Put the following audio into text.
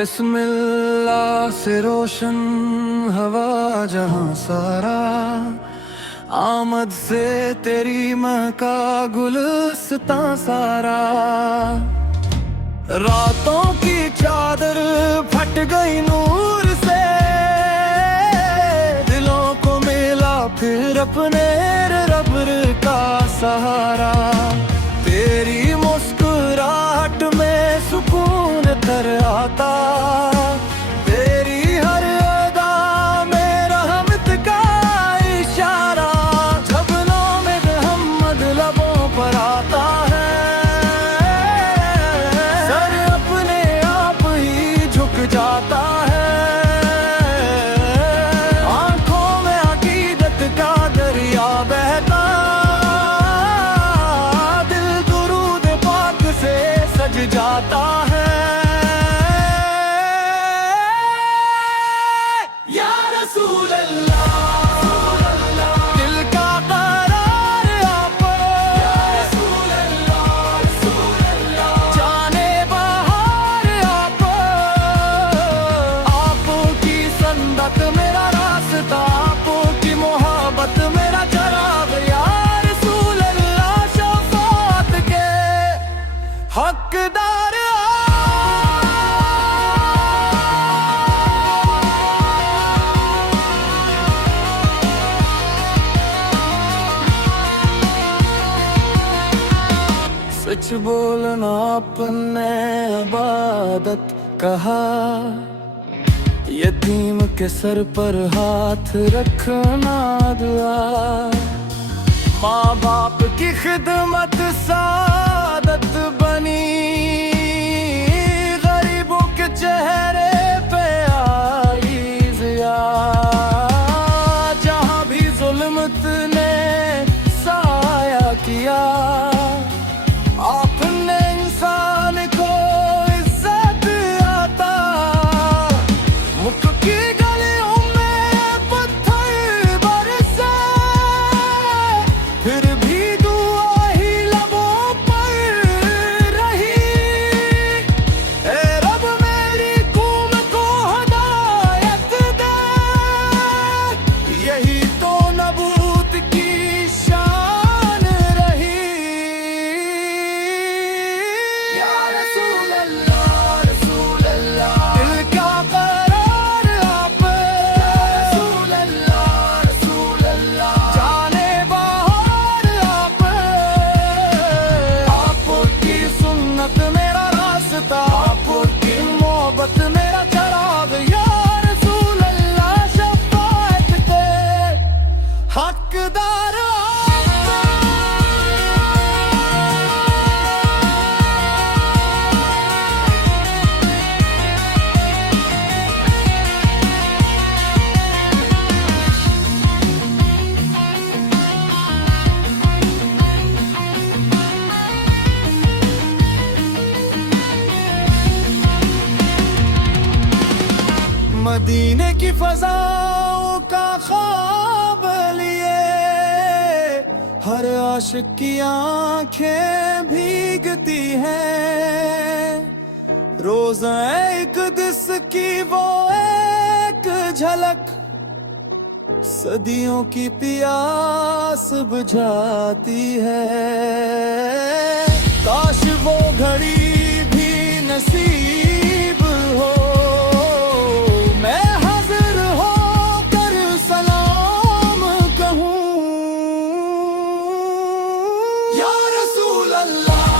बिस्मिल्लाह से रोशन हवा जहां सारा, आमद से तेरी महका गुलस्तां सारा। रातों की चादर फट गई नूर से, दिलों को मिला फिर अपने रब का सहारा। तेरी मुस्कुराहट में सुकून तर आता, तेरी हर अदा में रहमत का इशारा। जब नाम मोहम्मद लबों पर आता है, सर अपने आप ही झुक जाता है। आंखों में अकीदत का दरिया बहता, दिल दुरूद पाक से सज जाता है। मेरा रास्ता आपकी मोहब्बत मेरा चराग, या रसूल अल्लाह शफाअत के हकदार। सच बोलना आपने इबादत कहा, यतीम के सर पर हाथ रखना दुआ। माँ बाप की खिदमत सादत बनी, गरीबों के चेहरे पे आई ज़िया। जहाँ भी जुल्मत ने साया किया, आपने इंसान को इज्जत आता। मुख की गलियों में पत्थर बरसे, फिर भी दुआ ही लबों पर रही। ए रब मेरी कौम को हदायत दे, यही तो नबूत की शान रही। या रसूल अल्लाह, रसूल अल्लाह, दिल का मेरा रास्ता आपकी मोहब्बत मेरा चराग, या रसूल अल्लाह शफाअत के हकदार। मदीने की फज़ाओं का ख्वाब लिए, हर आशिक की आंखें भीगती हैं। रोज़ एक दिस की वो एक झलक, सदियों की प्यास बुझाती है। काश वो घड़ी भी नसीब हो, या रसूल अल्लाह।